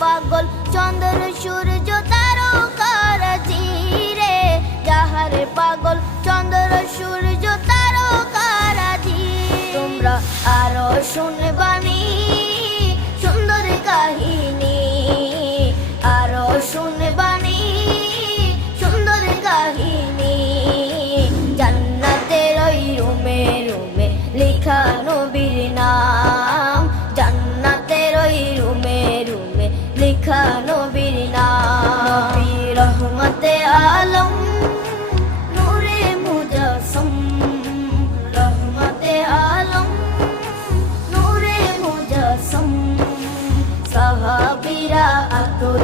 পাগল চন্দ্র সূর্য তারকারাজি রে, যাহারে পাগল চন্দ্র সূর্য তারকারাজি। তোমরা আরো শুনবানি সুন্দর কাহিনী, আরো শুনবানি সুন্দর কাহিনী। জান্নাতের ওই রুমে রুমে লেখা নবীর নাম, জান্নাতের ওই রুমে রুমে লেখা নবীর নাম। নবী রহমতে আলম নূরে মুজাসসম, রহমতে আলম নূরে মুজাসসম। সাহাবীরা আতর